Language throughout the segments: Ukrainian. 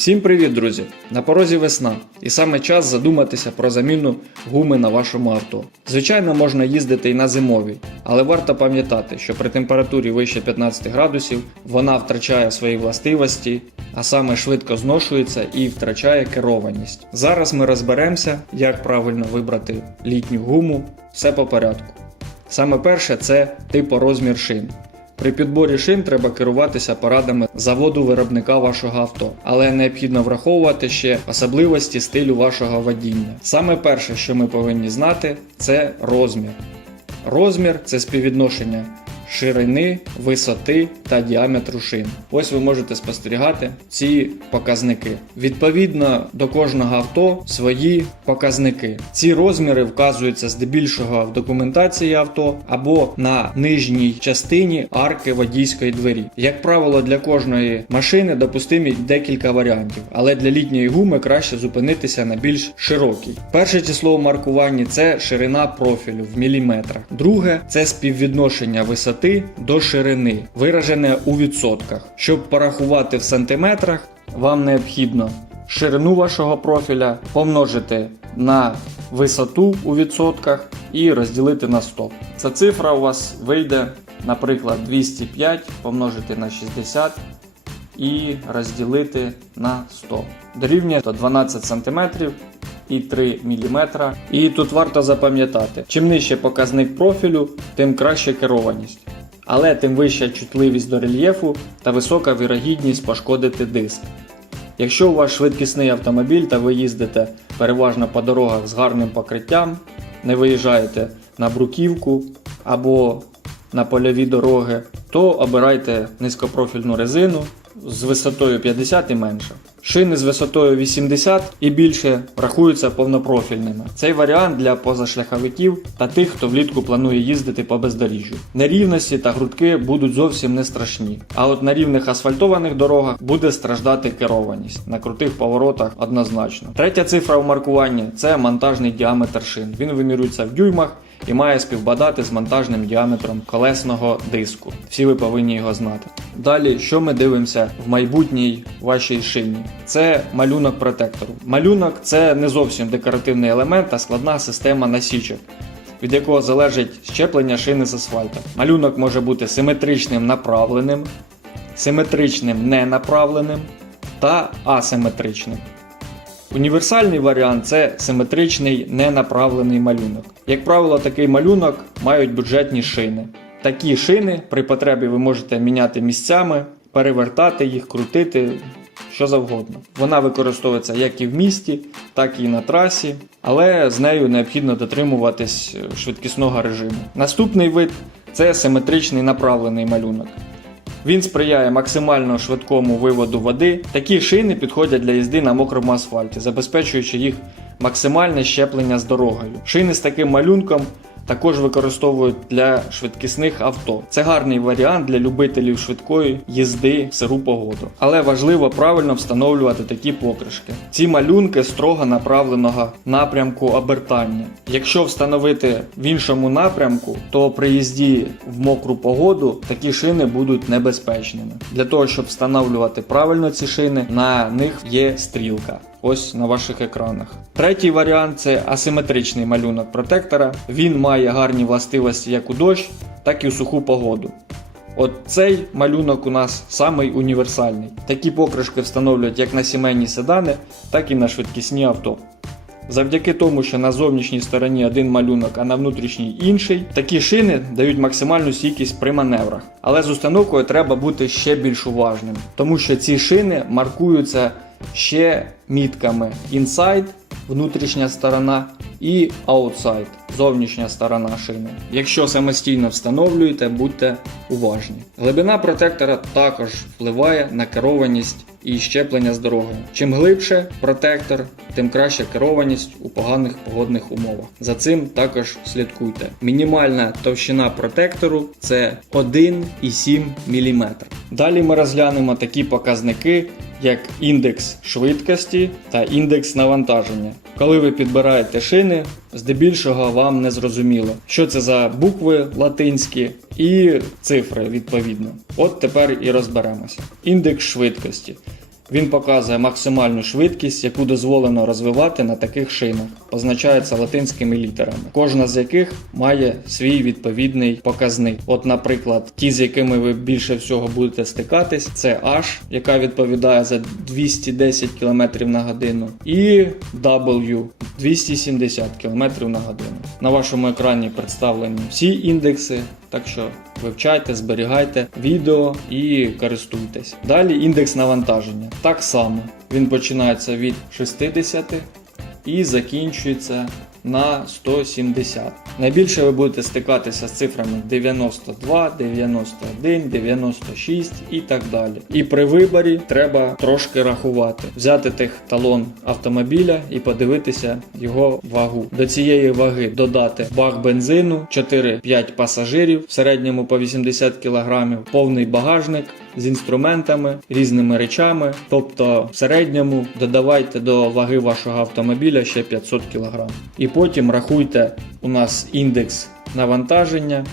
Всім привіт, друзі! На порозі весна, і саме час задуматися про заміну гуми на вашому авто. Звичайно, можна їздити і на зимовій, але варто пам'ятати, що при температурі вище 15 градусів вона втрачає свої властивості, а саме швидко зношується і втрачає керованість. Зараз ми розберемося, як правильно вибрати літню гуму. Все по порядку. Саме перше це типорозмір шин. При підборі шин треба керуватися порадами заводу виробника вашого авто, але необхідно враховувати ще особливості стилю вашого водіння. Саме перше, що ми повинні знати, це розмір. Розмір це співвідношення ширини, висоти та діаметру шин. Ось ви можете спостерігати ці показники. Відповідно до кожного авто свої показники. Ці розміри вказуються здебільшого в документації авто або на нижній частині арки водійської двері. Як правило, для кожної машини допустимі декілька варіантів, але для літньої гуми краще зупинитися на більш широкій. Перше число у маркуванні це ширина профілю в міліметрах. Друге це співвідношення висоти до ширини, виражене у відсотках. Щоб порахувати в сантиметрах, вам необхідно ширину вашого профіля помножити на висоту у відсотках і розділити на 100. Ця цифра у вас вийде, наприклад, 205 помножити на 60 і розділити на 100. Дорівнює 12 см і 3 мм. І тут варто запам'ятати, чим нижче показник профілю, тим краще керованість. Але тим вища чутливість до рельєфу та висока вірогідність пошкодити диск. Якщо у вас швидкісний автомобіль та ви їздите переважно по дорогах з гарним покриттям, не виїжджаєте на бруківку або на польові дороги, то обирайте низькопрофільну резину з висотою 50 і менше. Шини з висотою 80 і більше рахуються повнопрофільними. Цей варіант для позашляховиків та тих, хто влітку планує їздити по бездоріжжю. Нерівності та грудки будуть зовсім не страшні. А от на рівних асфальтованих дорогах буде страждати керованість. На крутих поворотах однозначно. Третя цифра у маркуванні це монтажний діаметр шин. Він вимірюється в дюймах і має співпадати з монтажним діаметром колесного диску. Всі ви повинні його знати. Далі, що ми дивимося в майбутній вашій шині? Це малюнок протектору. Малюнок це не зовсім декоративний елемент, а складна система насічок. Від якого залежить щеплення шини з асфальту. Малюнок може бути симетричним направленим, симетричним ненаправленим та асиметричним. Універсальний варіант це симетричний ненаправлений малюнок. Як правило, такий малюнок мають бюджетні шини. Такі шини при потребі ви можете міняти місцями, перевертати їх, крутити, що завгодно. Вона використовується як і в місті, так і на трасі, але з нею необхідно дотримуватись швидкісного режиму. Наступний вид це симетричний направлений малюнок. Він сприяє максимально швидкому виводу води. Такі шини підходять для їзди на мокрому асфальті, забезпечуючи їх максимальне щеплення з дорогою. Шини з таким малюнком також використовують для швидкісних авто. Це гарний варіант для любителів швидкої їзди в сиру погоду. Але важливо правильно встановлювати такі покришки. Ці малюнки строго направленого напрямку обертання. Якщо встановити в іншому напрямку, то при їзді в мокру погоду такі шини будуть небезпечними. Для того, щоб встановлювати правильно ці шини, на них є стрілка. Ось на ваших екранах. Третій варіант це асиметричний малюнок протектора. Він має гарні властивості як у дощ, так і у суху погоду. От цей малюнок у нас самий універсальний. Такі покришки встановлюють як на сімейні седани, так і на швидкісні авто. Завдяки тому, що на зовнішній стороні один малюнок, а на внутрішній інший, такі шини дають максимальну стійкість при маневрах. Але з установкою треба бути ще більш уважним, тому що ці шини маркуються ще мітками Inside, внутрішня сторона, і Outside, зовнішня сторона шини. Якщо самостійно встановлюєте, будьте уважні. Глибина протектора також впливає на керованість і щеплення з дорогою. Чим глибше протектор, тим краща керованість у поганих погодних умовах. За цим також слідкуйте. Мінімальна товщина протектору це 1,7 мм. Далі ми розглянемо такі показники, як індекс швидкості та індекс навантаження. Коли ви підбираєте шини, здебільшого вам не зрозуміло, що це за букви латинські і цифри відповідно. От тепер і розберемося. Індекс швидкості. Він показує максимальну швидкість, яку дозволено розвивати на таких шинах. Позначається латинськими літерами, кожна з яких має свій відповідний показник. От, наприклад, ті, з якими ви більше всього будете стикатись, це H, яка відповідає за 210 км на годину, і W 270 км на годину. На вашому екрані представлені всі індекси, так що вивчайте, зберігайте відео і користуйтесь. Далі індекс навантаження. Так само він починається від 60 і закінчується на 170. Найбільше ви будете стикатися з цифрами 92, 91, 96 і так далі. І при виборі треба трошки рахувати, взяти тих талон автомобіля і подивитися його вагу. До цієї ваги додати бак бензину, 4-5 пасажирів, в середньому по 80 кг, повний багажник з інструментами, різними речами. Тобто в середньому додавайте до ваги вашого автомобіля ще 500 кг. І потім рахуйте у нас індекс навантаження,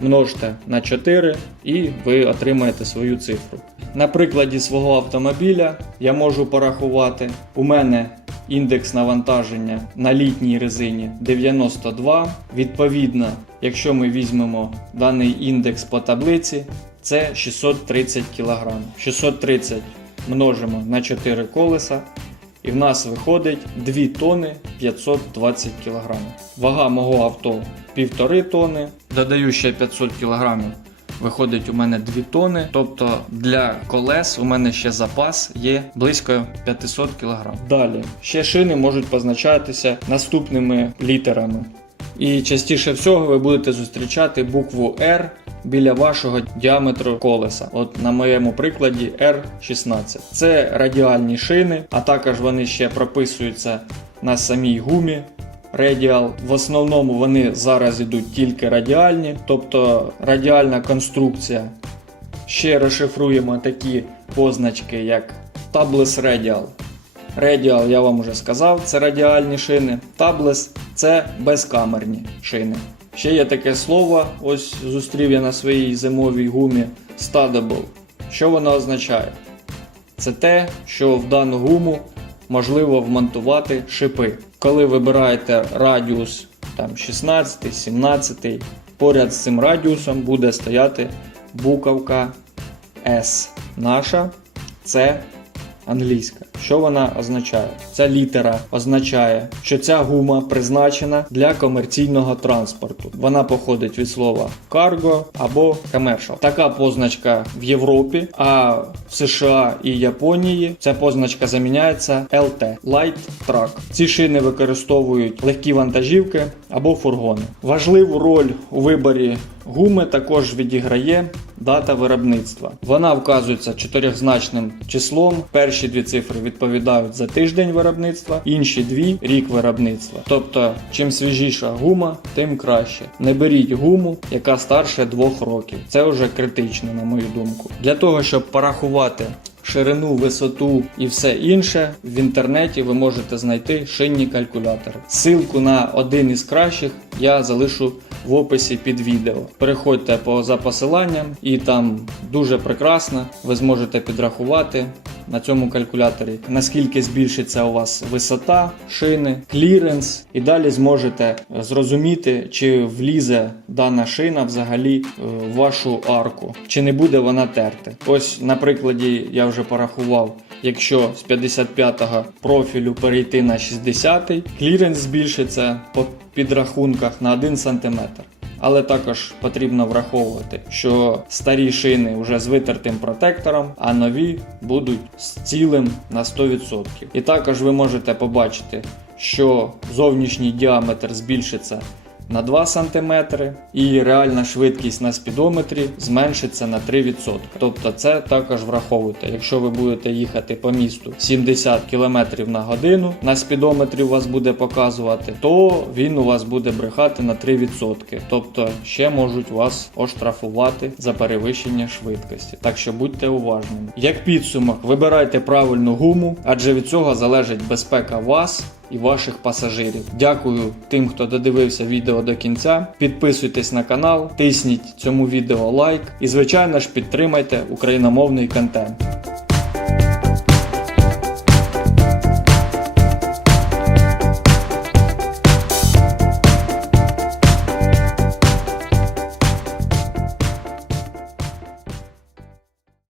множте на 4 і ви отримаєте свою цифру. На прикладі свого автомобіля я можу порахувати. У мене індекс навантаження на літній резині 92. Відповідно, якщо ми візьмемо даний індекс по таблиці, це 630 кг. 630 множимо на 4 колеса. І в нас виходить 2 тони 520 кг. Вага мого авто 1,5 тони. Додаю ще 500 кг. Виходить у мене 2 тони. Тобто для колес у мене ще запас є близько 500 кг. Далі ще шини можуть позначатися наступними літерами. І частіше всього ви будете зустрічати букву R біля вашого діаметру колеса. От на моєму прикладі R16. Це радіальні шини, а також вони ще прописуються на самій гумі. Радіал. В основному вони зараз ідуть тільки радіальні, тобто радіальна конструкція. Ще розшифруємо такі позначки, як Tabless Radial. Radial, я вам вже сказав, це радіальні шини. Tabless це безкамерні шини. Ще є таке слово, ось зустрів я на своїй зимовій гумі Studdable. Що воно означає? Це те, що в дану гуму можливо вмонтувати шипи. Коли вибираєте радіус там, 16, 17, поряд з цим радіусом буде стояти буковка S. Наша це англійська. Що вона означає? Ця літера означає, що ця гума призначена для комерційного транспорту. Вона походить від слова cargo або commercial. Така позначка в Європі, а в США і Японії ця позначка заміняється LT Light Truck. Ці шини використовують легкі вантажівки або фургони. Важливу роль у виборі гуми також відіграє дата виробництва. Вона вказується чотирьохзначним числом. Перші дві цифри відповідають за тиждень виробництва, інші дві рік виробництва. Тобто, чим свіжіша гума, тим краще. Не беріть гуму, яка старше двох років. Це вже критично, на мою думку. Для того, щоб порахувати. Ширину, висоту і все інше в інтернеті ви можете знайти шинні калькулятори. Силку на один із кращих я залишу в описі під відео. Переходьте по посиланням, і там дуже прекрасно ви зможете підрахувати на цьому калькуляторі, наскільки збільшиться у вас висота шини, кліренс, і далі зможете зрозуміти, чи влізе дана шина взагалі е, в вашу арку, чи не буде вона терти. Ось на прикладі я вже порахував. Якщо з 55-го профілю перейти на 60-й, кліренс збільшиться по підрахунках на 1 см. Але також потрібно враховувати, що старі шини вже з витертим протектором, а нові будуть з цілим на 100%. І також ви можете побачити, що зовнішній діаметр збільшиться на 2 см і реальна швидкість на спідометрі зменшиться на 3%. Тобто це також враховуйте. Якщо ви будете їхати по місту 70 км на годину, на спідометрі у вас буде показувати, то він у вас буде брехати на 3%. Тобто ще можуть вас оштрафувати за перевищення швидкості. Так що будьте уважними. Як підсумок, вибирайте правильну гуму, адже від цього залежить безпека вас і ваших пасажирів. Дякую тим, хто додивився відео до кінця. Підписуйтесь на канал, тисніть цьому відео лайк і, звичайно ж, підтримайте україномовний контент.